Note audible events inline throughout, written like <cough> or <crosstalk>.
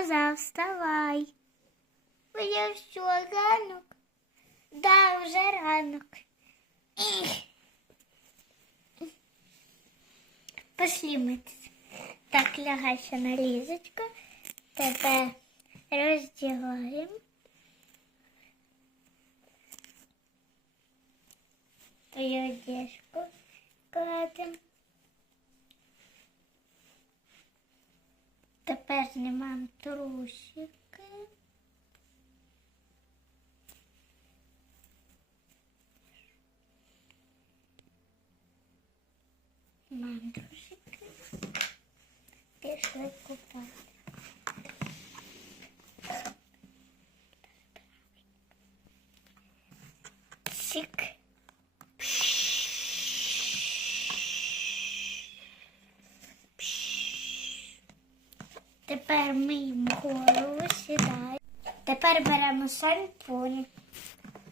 сказав, вставай. Бо що, ранок? Да, вже ранок. Пошли митися. Так, лягайся на ліжечко. Тебе роздягаємо. Твою одежку кладемо. Тепер знімаємо трусики. Знімаємо трусики. Пішли купати. Тепер миємо голову, сідай. Тепер беремо шампунь.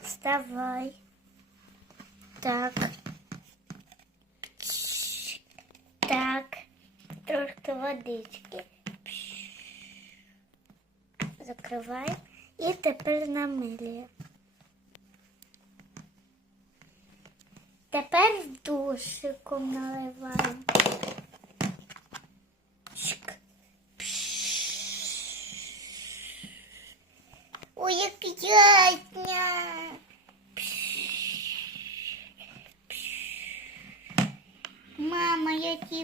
Вставай. Так. Так. Трошки водички. Закривай. І тепер намилюємо. Тепер в душику наливаємо. Чик. Ой, як ясня.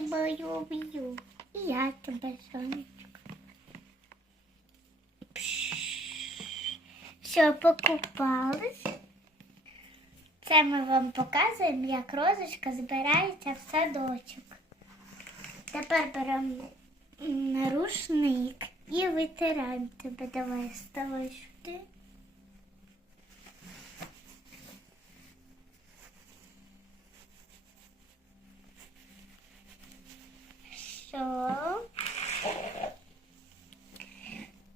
Мама, я тебе люблю. І я тебе, сонечко. Все, покупались. Це ми вам показуємо, як розочка збирається в садочок. Тепер беремо м, рушник і витираємо тебе. Давай ставай сюди. Що?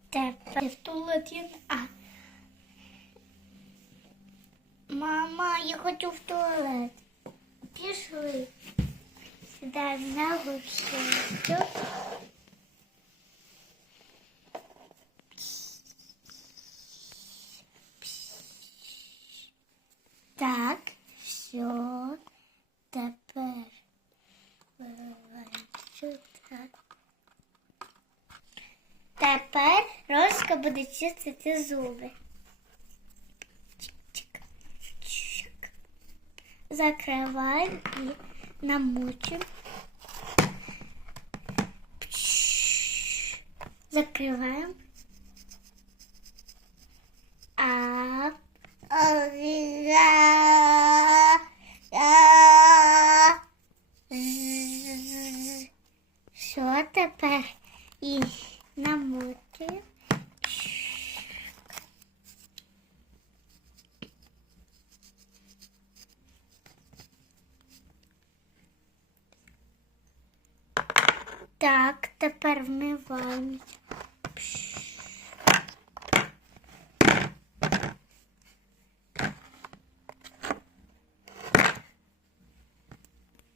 Тепер в туалет. А. Мама, я хочу в туалет. Пішли. Сідаємо на гусечок. Так, все. Тепер сюди. Тепер Рожка буде чистити зуби. Закриваємо і намочуємо. Пш. Закриваємо. А. Що тепер? І намочуємо. Так, тепер вмиваємо.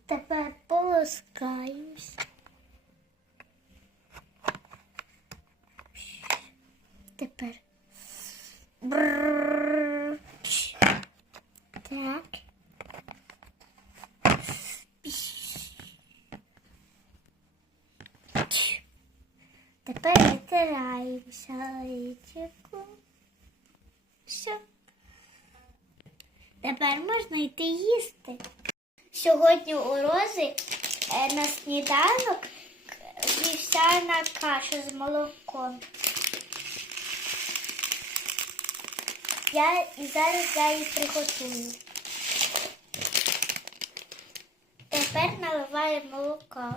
Тепер полоскаємось. Тепер. Брррр. Так. Тепер витираємося личику. Все. Тепер можна йти їсти. Сьогодні у Рози е, на сніданок вівсяна каша з молоком. Я зараз я її приготую. Тепер наливаю молоко.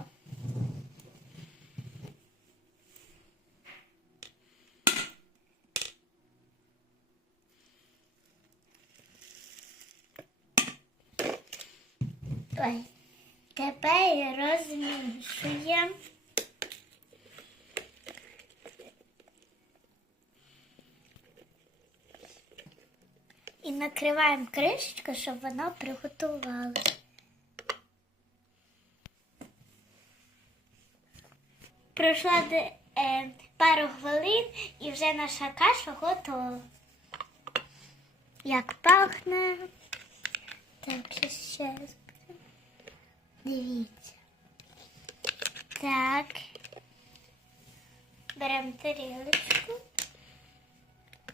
Ой. Тепер розмішуємо. І накриваємо кришечку, щоб воно приготувалося. Пройшла е, пару хвилин і вже наша каша готова. Як пахне. Так, ще. Дивіться. Так. Беремо тарілочку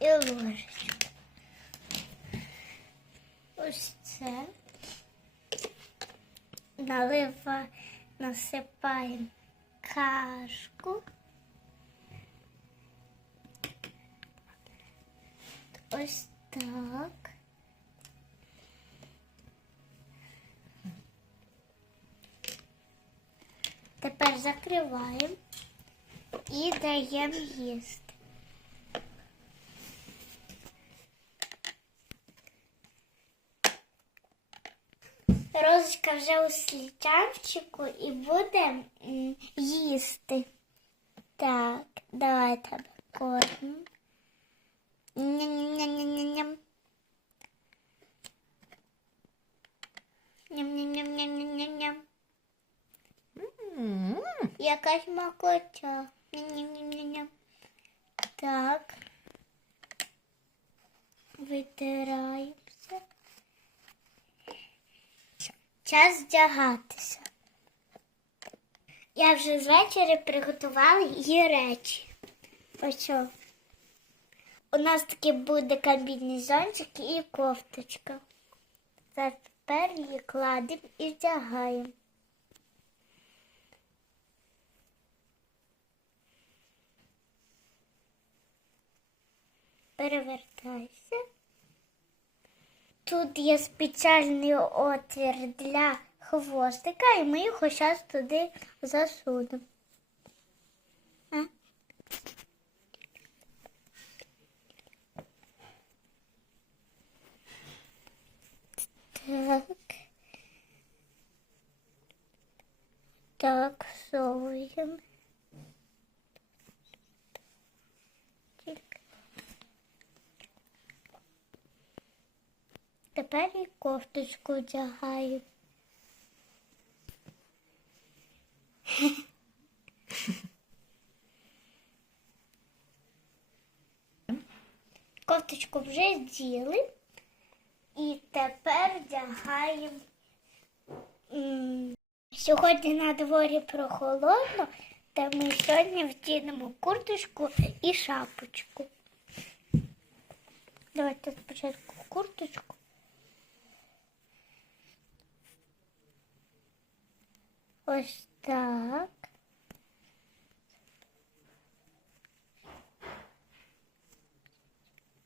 і ложечку. Ось це. Налива, насипаємо кашку. Ось так. Тепер закриваємо і даємо їсти. Розочка вже у слічанчику і буде їсти. Так, давайте. Ням-ням-ням-ням-ням. Якась макота. Так. Витираємося. Час вдягатися. Я вже звечора приготувала її речі. Ось. У нас таки буде комбінезончик і кофточка. Тепер її кладемо і вдягаємо. Перевертайся. Тут є спеціальний отвір для хвостика, і ми його зараз туди засунемо. А? Так. Так, всовуємо. Тільки. Тепер і кофточку вдягаю. <laughs> Кофточку вже з'їли. І тепер вдягаємо. Сьогодні на дворі прохолодно, та ми сьогодні вдінемо курточку і шапочку. Давайте спочатку курточку. Ось так.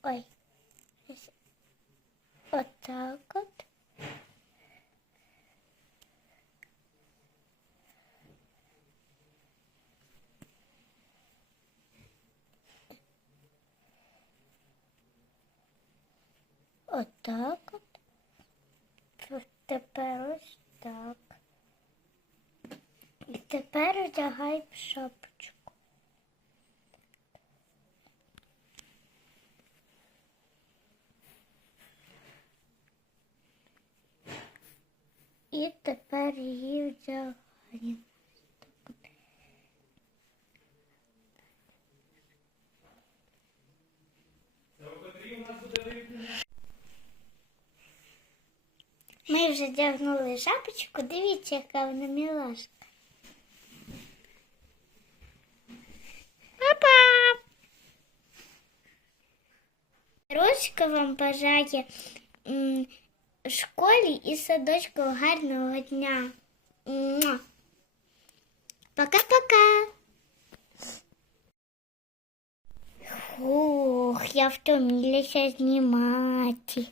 Ой. Ось Отак от. Отак от. Т- Тепер ось так. І тепер одягай шапочку. І тепер її вдягаємо. Ми вже вдягнули шапочку, дивіться, яка вона мілашка. Ручка вам бажає м, в школі і садочку гарного дня. Муа. Пока-пока. Фух, я втомилася знімати.